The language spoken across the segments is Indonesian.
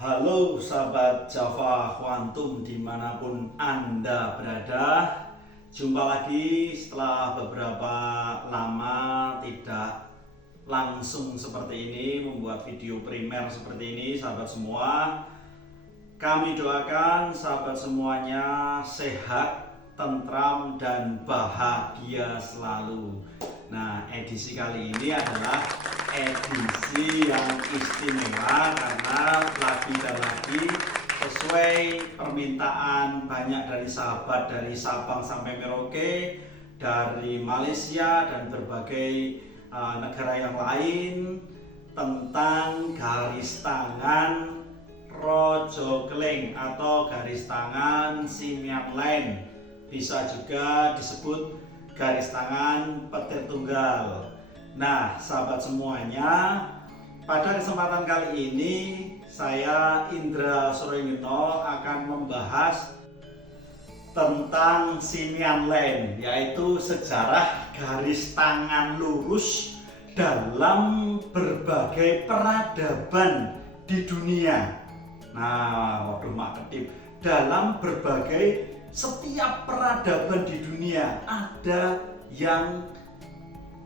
Halo sahabat Java Quantum dimanapun Anda berada. Jumpa lagi setelah beberapa lama tidak langsung seperti ini membuat video primer seperti ini, sahabat semua. Kami doakan sahabat semuanya sehat, tentram, dan bahagia selalu. Nah, edisi kali ini adalah edisi yang istimewa karena lagi dan lagi sesuai permintaan banyak dari sahabat dari Sabang sampai Merauke, dari Malaysia dan berbagai negara yang lain tentang garis tangan Rojo Keling atau garis tangan Simian Len, bisa juga disebut garis tangan petir tunggal. Nah, sahabat semuanya, pada kesempatan kali ini saya Indra Surengino akan membahas tentang Simian Len, yaitu sejarah garis tangan lurus dalam berbagai peradaban di dunia. Nah, waduh mak ketip, dalam berbagai setiap peradaban di dunia ada yang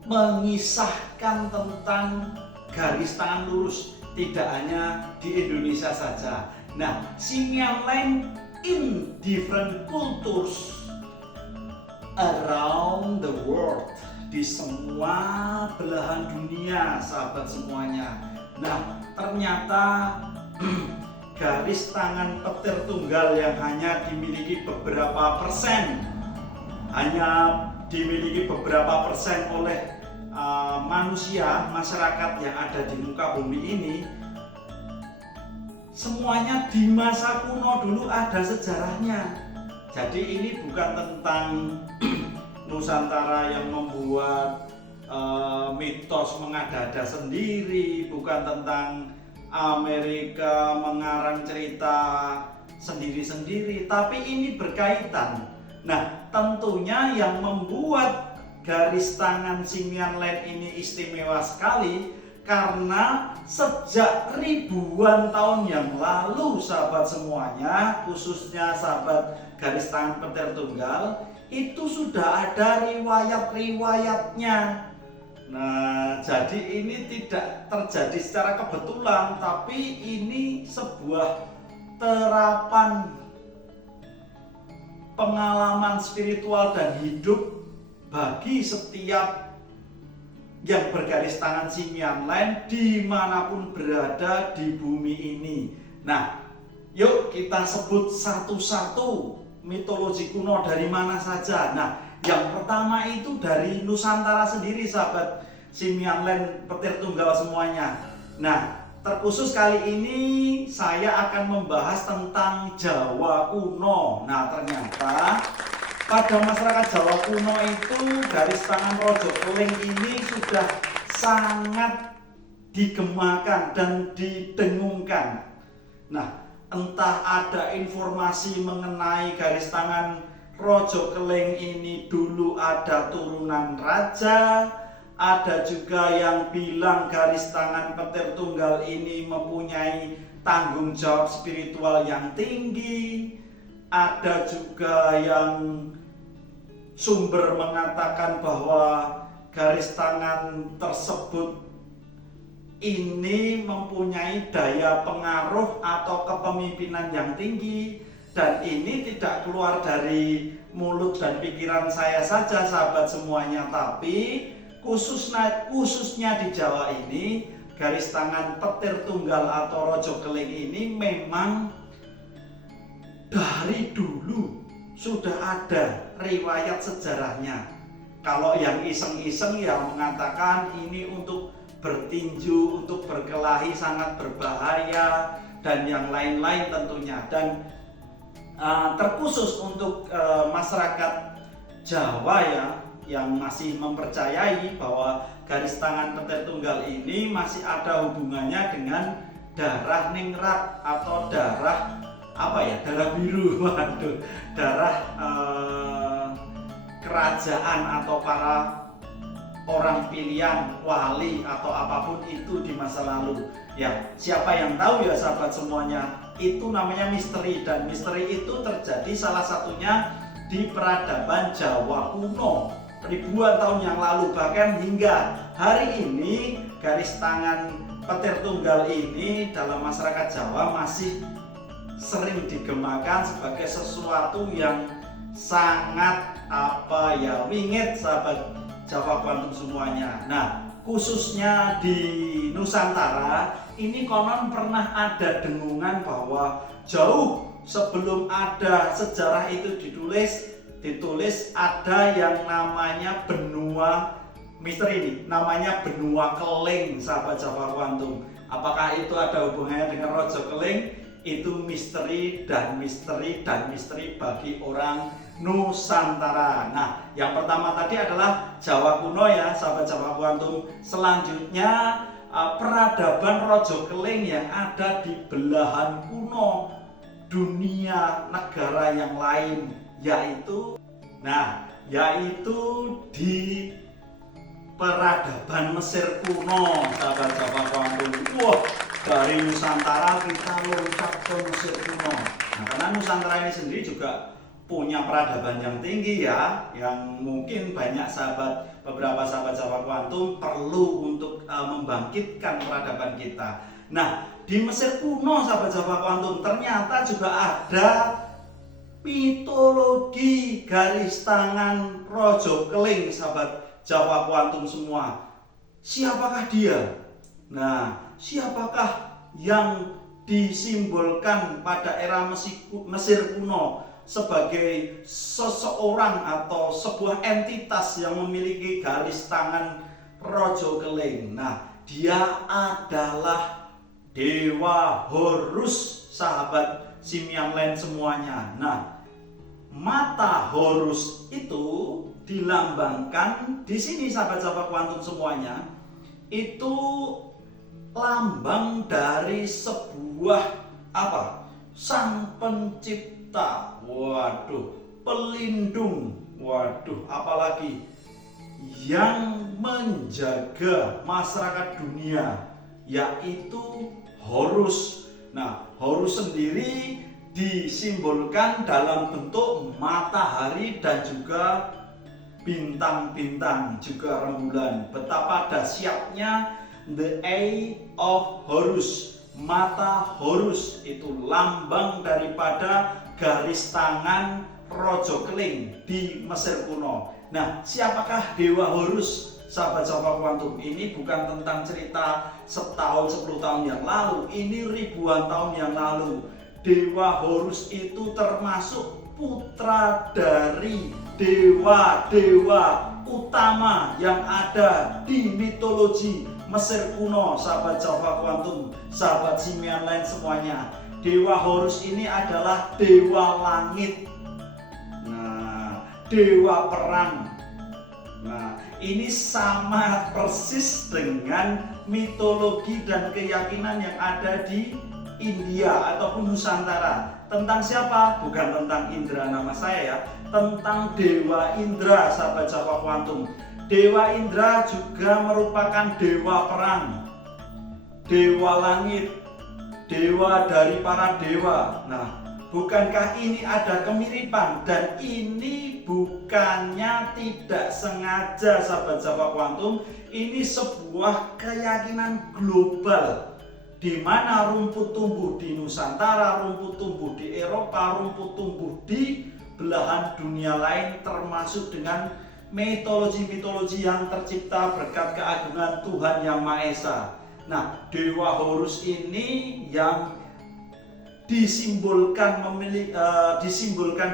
mengisahkan tentang garis tangan lurus, tidak hanya di Indonesia saja. Nah, Simian Len in different cultures around the world, di semua belahan dunia, sahabat semuanya. Nah, ternyata garis tangan petir tunggal yang hanya dimiliki beberapa persen, oleh manusia, masyarakat yang ada di muka bumi ini, semuanya di masa kuno dulu ada sejarahnya. Jadi ini bukan tentang Nusantara yang membuat mitos mengada-ada sendiri, bukan tentang Amerika mengarang cerita sendiri-sendiri, tapi ini berkaitan. Nah, tentunya yang membuat garis tangan Simian Len ini istimewa sekali karena sejak ribuan tahun yang lalu, sahabat semuanya, khususnya sahabat garis tangan petir tunggal, itu sudah ada riwayat-riwayatnya. Nah, jadi ini tidak terjadi secara kebetulan, tapi ini sebuah terapan pengalaman spiritual dan hidup bagi setiap yang bergaris tangan Simian Len dimanapun berada di bumi ini. Nah, yuk kita sebut satu-satu mitologi kuno dari mana saja. Nah, yang pertama itu dari Nusantara sendiri, sahabat Simian Len petir tunggal semuanya. Nah, terkhusus kali ini saya akan membahas tentang Jawa kuno. Nah, ternyata pada masyarakat Jawa kuno itu garis tangan Rojo Keling ini sudah sangat digemakan dan didengungkan. Nah, entah ada informasi mengenai garis tangan Rojo Keling ini dulu ada turunan raja, ada juga yang bilang garis tangan petir tunggal ini mempunyai tanggung jawab spiritual yang tinggi, ada juga yang sumber mengatakan bahwa garis tangan tersebut ini mempunyai daya pengaruh atau kepemimpinan yang tinggi. Dan ini tidak keluar dari mulut dan pikiran saya saja, sahabat semuanya, tapi khususnya di Jawa ini, garis tangan petir tunggal atau Rojo Keling ini memang dari dulu sudah ada riwayat sejarahnya. Kalau yang iseng-iseng ya mengatakan ini untuk bertinju, untuk berkelahi sangat berbahaya, dan yang lain-lain tentunya. Dan terkhusus untuk masyarakat Jawa ya, yang masih mempercayai bahwa garis tangan petir tunggal ini masih ada hubungannya dengan darah ningrat atau darah darah biru, waduh, darah kerajaan atau para orang pilihan, wali atau apapun itu di masa lalu. Ya, siapa yang tahu ya sahabat semuanya, itu namanya misteri, dan misteri itu terjadi salah satunya di peradaban Jawa kuno ribuan tahun yang lalu, bahkan hingga hari ini garis tangan petir tunggal ini dalam masyarakat Jawa masih sering digemakan sebagai sesuatu yang sangat wingit sahabat Jawa Kuantum semuanya. Nah, khususnya di Nusantara ini konon pernah ada dengungan bahwa jauh sebelum ada sejarah itu ditulis ada yang namanya benua misteri ini, namanya benua keling sahabat Jawa Kuantum. Apakah itu ada hubungannya dengan Rojo Keling? Itu misteri dan misteri dan misteri bagi orang Nusantara. Nah, yang pertama tadi adalah Jawa kuno ya sahabat Jawa Kuantum. Selanjutnya peradaban Rojo Keling yang ada di belahan kuno dunia negara yang lain, yaitu di peradaban Mesir kuno sahabat Jawa Kuantum. Wah, dari Nusantara kita loncat ke Mesir kuno. Nah, karena Nusantara ini sendiri juga punya peradaban yang tinggi ya, yang mungkin beberapa sahabat Jawa Kuantum perlu untuk membangkitkan peradaban kita. Nah, di Mesir kuno sahabat Jawa Kuantum ternyata juga ada mitologi garis tangan Rojo Keling sahabat Jawa Kuantum semua. Siapakah dia? Nah, siapakah yang disimbolkan pada era Mesir kuno sebagai seseorang atau sebuah entitas yang memiliki garis tangan Rojo Keling? Nah, dia adalah Dewa Horus sahabat Simian Land semuanya. Nah, mata Horus itu dilambangkan di sini sahabat Jawa Kuantum semuanya. Itu lambang dari sebuah sang pencipta, pelindung, apalagi yang menjaga masyarakat dunia, yaitu Horus. Nah, Horus sendiri disimbolkan dalam bentuk matahari dan juga bintang-bintang, juga rembulan. Betapa dahsyatnya the Eye of Horus, mata Horus itu lambang daripada garis tangan Rojo Keling di Mesir kuno. Nah, siapakah Dewa Horus sahabat Jawa Kuantum? Ini bukan tentang cerita setahun 10 tahun yang lalu, ini ribuan tahun yang lalu. Dewa Horus itu termasuk putra dari dewa-dewa utama yang ada di mitologi Mesir kuno sahabat Jawa Kuantum, sahabat Simian Land semuanya. Dewa Horus ini adalah dewa langit, dewa perang. Nah, ini sama persis dengan mitologi dan keyakinan yang ada di India ataupun Nusantara. Tentang siapa? Bukan tentang Indra nama saya ya, tentang Dewa Indra sahabat Jawa Kuantum. Dewa Indra juga merupakan dewa perang, dewa langit, dewa dari para dewa. Nah, bukankah ini ada kemiripan? Dan ini bukannya tidak sengaja sahabat Jawa Kuantum, ini sebuah keyakinan global, di mana rumput tumbuh di Nusantara, rumput tumbuh di Eropa, rumput tumbuh di belahan dunia lain, termasuk dengan mitologi-mitologi yang tercipta berkat keagungan Tuhan Yang Maha Esa. Nah, Dewa Horus ini yang disimbolkan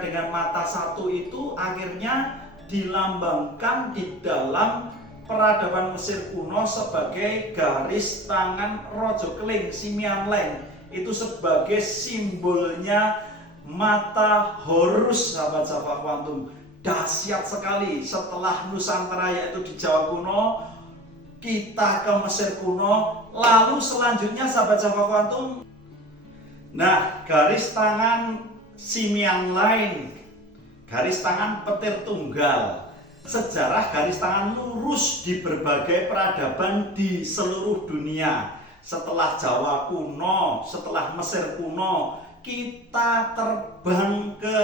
dengan mata satu itu akhirnya dilambangkan di dalam peradaban Mesir kuno sebagai garis tangan Rojo Keling, Simian Land. Itu sebagai simbolnya mata Horus sahabat Jawa Kuantum. Dahsyat sekali. Setelah Nusantara yaitu di Jawa kuno, kita ke Mesir kuno, lalu selanjutnya sahabat Jawa Kuantum. Nah, garis tangan Simian Land, garis tangan petir tunggal. Sejarah garis tangan lurus di berbagai peradaban di seluruh dunia. setelah Jawa kuno, setelah Mesir kuno, kita terbang ke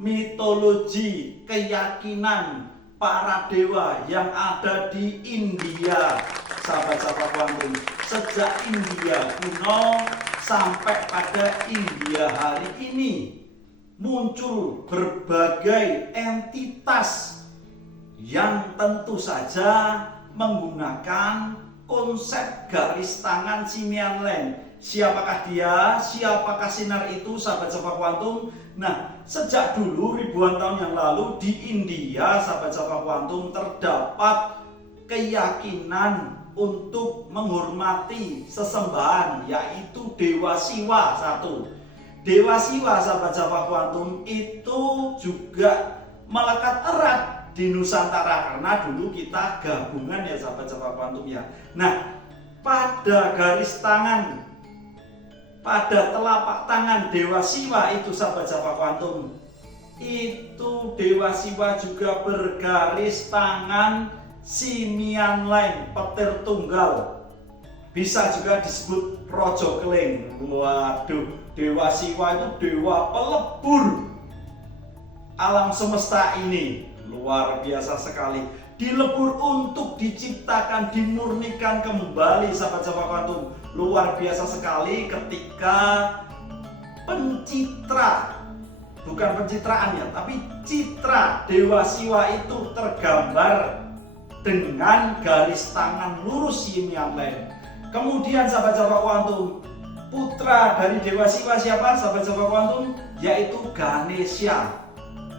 mitologi, keyakinan para dewa yang ada di India, sahabat-sahabat kuantum. Sejak India kuno sampai pada India hari ini, muncul berbagai entitas yang tentu saja menggunakan konsep garis tangan Simian Land. Siapakah dia? Siapakah sinar itu, sahabat-sahabat kuantum? Nah, sejak dulu ribuan tahun yang lalu di India, sahabat-sahabat kuantum, terdapat keyakinan untuk menghormati sesembahan, yaitu Dewa Siwa satu. Dewa Siwa, sahabat-sahabat kuantum, itu juga melekat erat di Nusantara karena dulu kita gabungan ya, sahabat-sahabat kuantum ya. Nah, pada garis tangan, pada telapak tangan Dewa Siwa itu, sahabat-sahabat kuantum, itu Dewa Siwa juga bergaris tangan Simian Line, petir tunggal, bisa juga disebut Rojo Keling. Waduh, Dewa Siwa itu dewa pelebur alam semesta ini, luar biasa sekali. Dilebur untuk diciptakan, dimurnikan kembali, sahabat-sahabat kuantum. Luar biasa sekali ketika pencitra, bukan pencitraan ya, tapi citra Dewa Siwa itu tergambar dengan garis tangan lurus Simian Land. Kemudian, sahabat-sahabat kuantum, putra dari Dewa Siwa siapa, sahabat-sahabat kuantum? Yaitu Ganesha,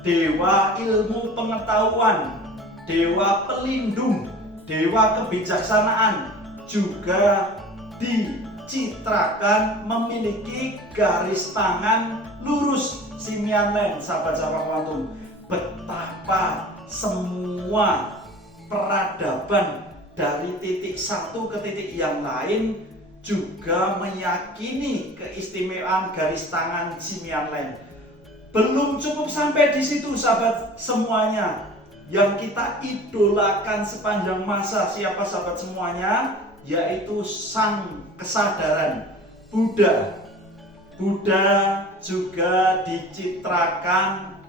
dewa ilmu pengetahuan, dewa pelindung, dewa kebijaksanaan, juga dicitrakan memiliki garis tangan lurus Simian Land, sahabat-sahabat kuantum. Betapa semua peradaban dari titik satu ke titik yang lain juga meyakini keistimewaan garis tangan Simian Land. Belum cukup sampai di situ, sahabat semuanya. Yang kita idolakan sepanjang masa, siapa sahabat semuanya? Yaitu sang kesadaran, Buddha. Buddha juga dicitrakan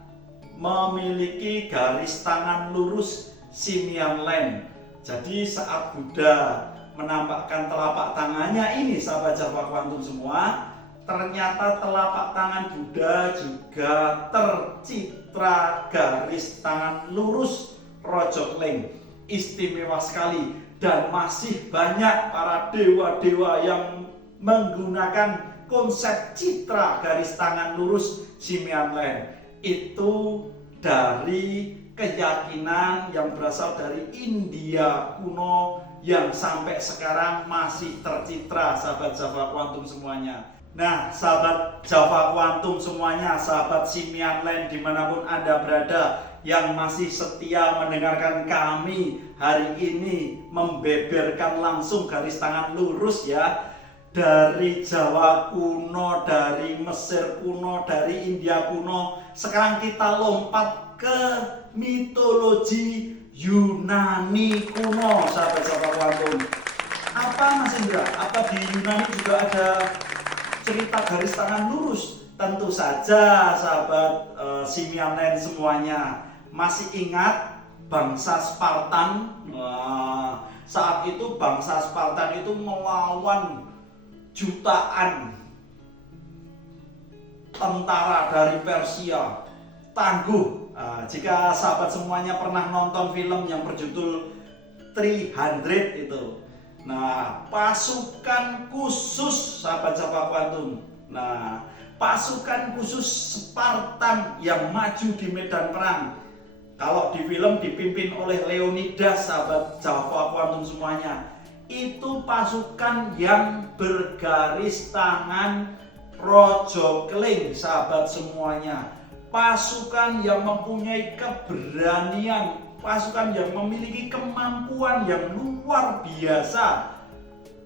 memiliki garis tangan lurus Simian Land. Jadi saat Buddha menampakkan telapak tangannya ini, sahabat-sahabat kuantum semua, ternyata telapak tangan Buddha juga tercitra garis tangan lurus Rojo Keling. Istimewa sekali, dan masih banyak para dewa-dewa yang menggunakan konsep citra garis tangan lurus Simian Land. Itu dari keyakinan yang berasal dari India kuno yang sampai sekarang masih tercitra, sahabat-sahabat kuantum semuanya. Nah, sahabat Java Kuantum semuanya, sahabat Simian Land dimanapun Anda berada yang masih setia mendengarkan kami hari ini membeberkan langsung garis tangan lurus ya, dari Jawa kuno, dari Mesir kuno, dari India kuno. Sekarang kita lompat ke mitologi Yunani kuno, sahabat-sahabat kuantum. Apa Mas Indra? Apa di Yunani juga ada cerita garis tangan lurus? Tentu saja, sahabat Simian Land semuanya. Masih ingat bangsa Spartan? Saat itu bangsa Spartan itu melawan jutaan tentara dari Persia, tangguh. Jika sahabat semuanya pernah nonton film yang berjudul 300 itu, nah, pasukan khusus, sahabat-sahabat kuantum. Nah, pasukan khusus Spartan yang maju di medan perang. Kalau di film dipimpin oleh Leonidas, sahabat Java kuantum semuanya. Itu pasukan yang bergaris tangan Rojo Keling, sahabat semuanya. Pasukan yang mempunyai keberanian, pasukan yang memiliki kemampuan yang luar biasa.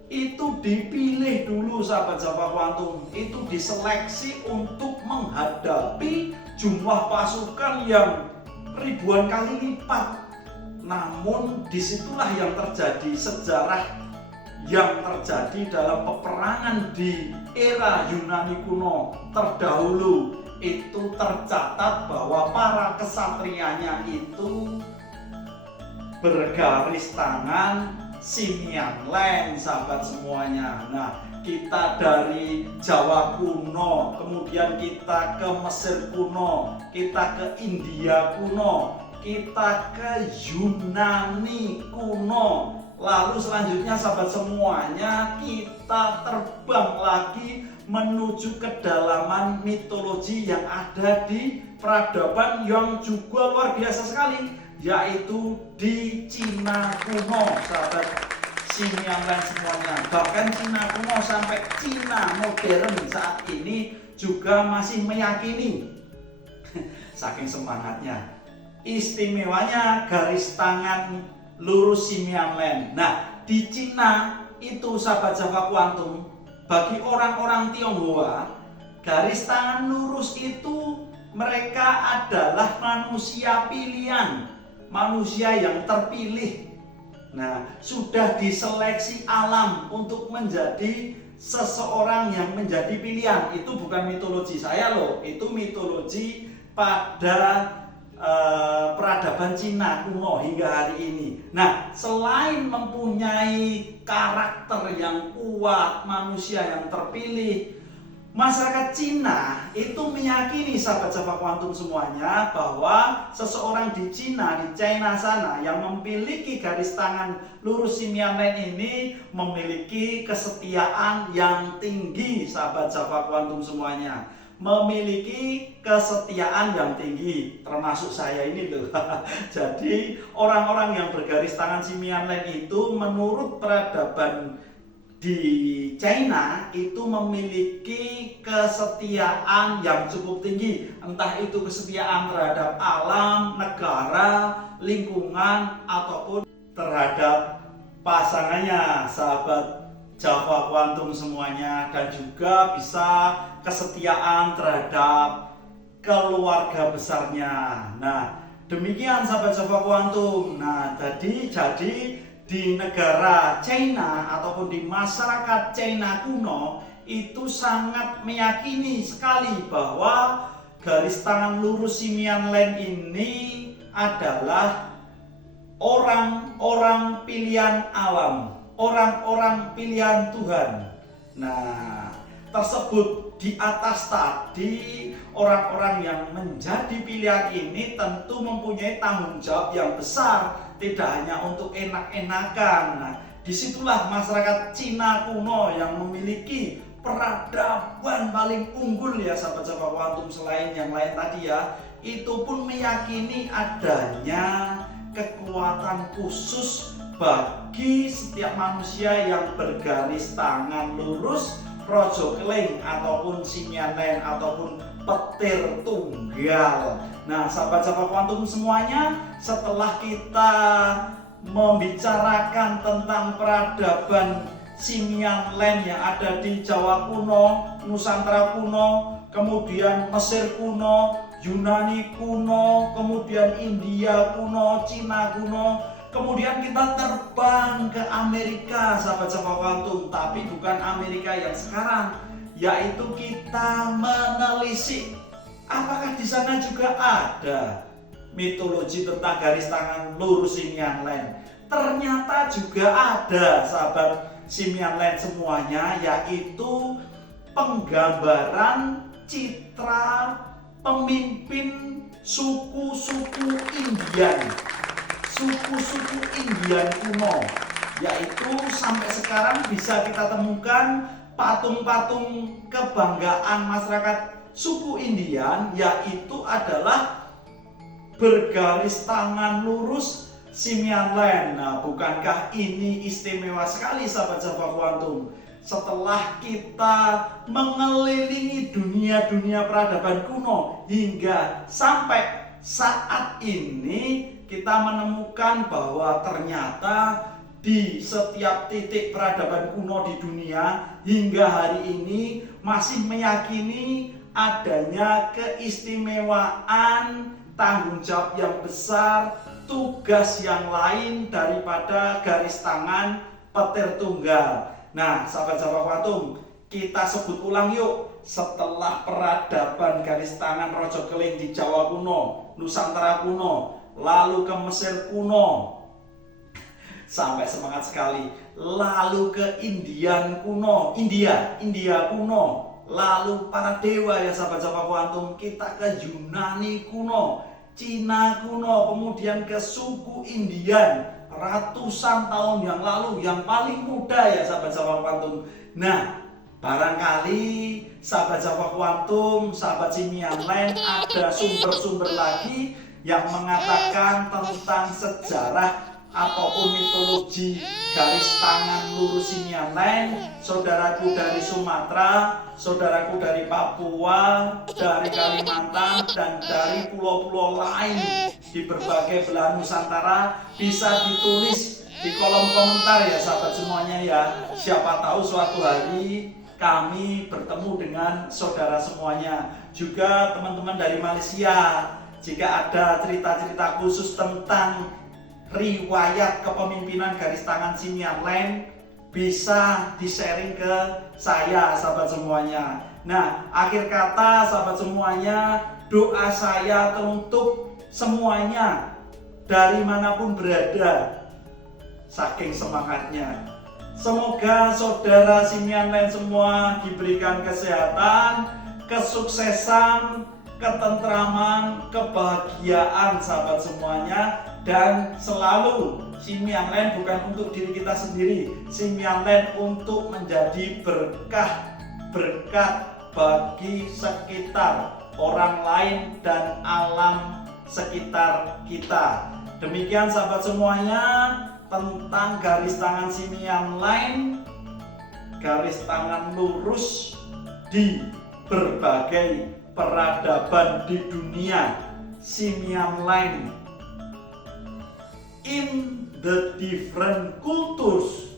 Itu dipilih dulu, sahabat-sahabat kuantum. Itu diseleksi untuk menghadapi jumlah pasukan yang ribuan kali lipat. Namun disitulah yang terjadi sejarah yang terjadi dalam peperangan di era Yunani kuno terdahulu, itu tercatat bahwa para kesatrianya itu bergaris tangan simian len, sahabat semuanya. Nah, kita dari Jawa kuno, kemudian kita ke Mesir kuno, kita ke India kuno, kita ke Yunani kuno, lalu selanjutnya sahabat semuanya kita terbang lagi menuju kedalaman mitologi yang ada di peradaban yang juga luar biasa sekali, yaitu di Cina kuno, sahabat simian len semuanya. Bahkan Cina kuno sampai Cina modern saat ini juga masih meyakini saking semangatnya, istimewanya garis tangan lurus simian len. Nah, di Cina itu sahabat Java Kuantum, bagi orang-orang Tionghoa, garis tangan lurus itu mereka adalah manusia pilihan, manusia yang terpilih. Nah, sudah diseleksi alam untuk menjadi seseorang yang menjadi pilihan. Itu bukan mitologi saya loh, itu mitologi pada peradaban Cina kuno hingga hari ini. Nah, selain mempunyai karakter yang kuat, manusia yang terpilih, masyarakat Cina itu meyakini sahabat Java Kuantum semuanya bahwa seseorang di Cina, di China sana yang memiliki garis tangan lurus simian len ini memiliki kesetiaan yang tinggi, sahabat Java Kuantum semuanya. Memiliki kesetiaan yang tinggi, termasuk saya ini loh. Jadi orang-orang yang bergaris tangan simian len itu menurut peradaban di China itu memiliki kesetiaan yang cukup tinggi, entah itu kesetiaan terhadap alam, negara, lingkungan, ataupun terhadap pasangannya, sahabat Java Kuantum semuanya, dan juga bisa kesetiaan terhadap keluarga besarnya. Nah, demikian sahabat Java Kuantum. Nah, jadi di negara China ataupun di masyarakat China kuno itu sangat meyakini sekali bahwa garis tangan lurus simian len ini adalah orang-orang pilihan alam, orang-orang pilihan Tuhan. Nah, tersebut di atas tadi, orang-orang yang menjadi pilihan ini tentu mempunyai tanggung jawab yang besar, tidak hanya untuk enak-enakan. Nah, disitulah masyarakat Cina kuno yang memiliki peradaban paling unggul ya sahabat Java Kuantum, selain yang lain tadi ya, itu pun meyakini adanya kekuatan khusus bagi setiap manusia yang bergaris tangan lurus, rojo keling ataupun simian len ataupun petir tunggal. Nah, sahabat Java Kuantum semuanya, setelah kita membicarakan tentang peradaban simian len yang ada di Jawa kuno, Nusantara kuno, kemudian Mesir kuno, Yunani kuno, kemudian India kuno, Cina kuno, kemudian kita terbang ke Amerika, sahabat Java Kuantum, tapi bukan Amerika yang sekarang, yaitu kita menelisik apakah di sana juga ada mitologi tentang garis tangan lurus simian len. Ternyata juga ada, sahabat simian len semuanya, yaitu penggambaran citra pemimpin suku-suku Indian, suku-suku Indian kuno, yaitu sampai sekarang bisa kita temukan patung-patung kebanggaan masyarakat suku Indian, yaitu adalah bergaris tangan lurus simian len. Nah, bukankah ini istimewa sekali sahabat Java Kuantum? Setelah kita mengelilingi dunia-dunia peradaban kuno hingga sampai saat ini, kita menemukan bahwa ternyata di setiap titik peradaban kuno di dunia hingga hari ini masih meyakini adanya keistimewaan, tanggung jawab yang besar, tugas yang lain daripada garis tangan petir tunggal. Nah, sahabat-sahabat kuantum, kita sebut ulang yuk. Setelah peradaban garis tangan Rojo Keling di Jawa kuno, Nusantara kuno, lalu ke Mesir kuno, sampai semangat sekali, lalu ke India kuno, lalu para dewa ya sahabat-sahabat kuantum, kita ke Yunani kuno, Cina kuno, kemudian ke suku Indian ratusan tahun yang lalu, yang paling muda ya sahabat-sahabat kuantum. Nah, barangkali sahabat-sahabat kuantum, sahabat Simian Land, ada sumber-sumber lagi yang mengatakan tentang sejarah ataupun mitologi garis tangan lurus Simian Land. Saudaraku dari Sumatera, saudaraku dari Papua, dari Kalimantan, dan dari pulau-pulau lain di berbagai belahan Nusantara, bisa ditulis di kolom komentar ya sahabat semuanya ya. Siapa tahu suatu hari kami bertemu dengan saudara semuanya. Juga teman-teman dari Malaysia, jika ada cerita-cerita khusus tentang riwayat kepemimpinan garis tangan Simian Land, bisa di-sharing ke saya sahabat semuanya. Nah, akhir kata sahabat semuanya, doa saya untuk semuanya dari manapun berada, saking semangatnya. Semoga saudara Simian Land semua diberikan kesehatan, kesuksesan, ketentraman, kebahagiaan sahabat semuanya. Dan selalu Simian Land bukan untuk diri kita sendiri, Simian Land untuk menjadi berkat bagi sekitar, orang lain dan alam sekitar kita. Demikian sahabat semuanya tentang garis tangan Simian Land, garis tangan lurus di berbagai peradaban di dunia, Simian Land in the different cultures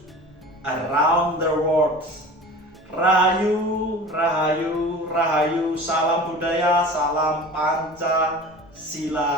around the world. Rahayu, rahayu, rahayu, salam budaya, salam Pancasila.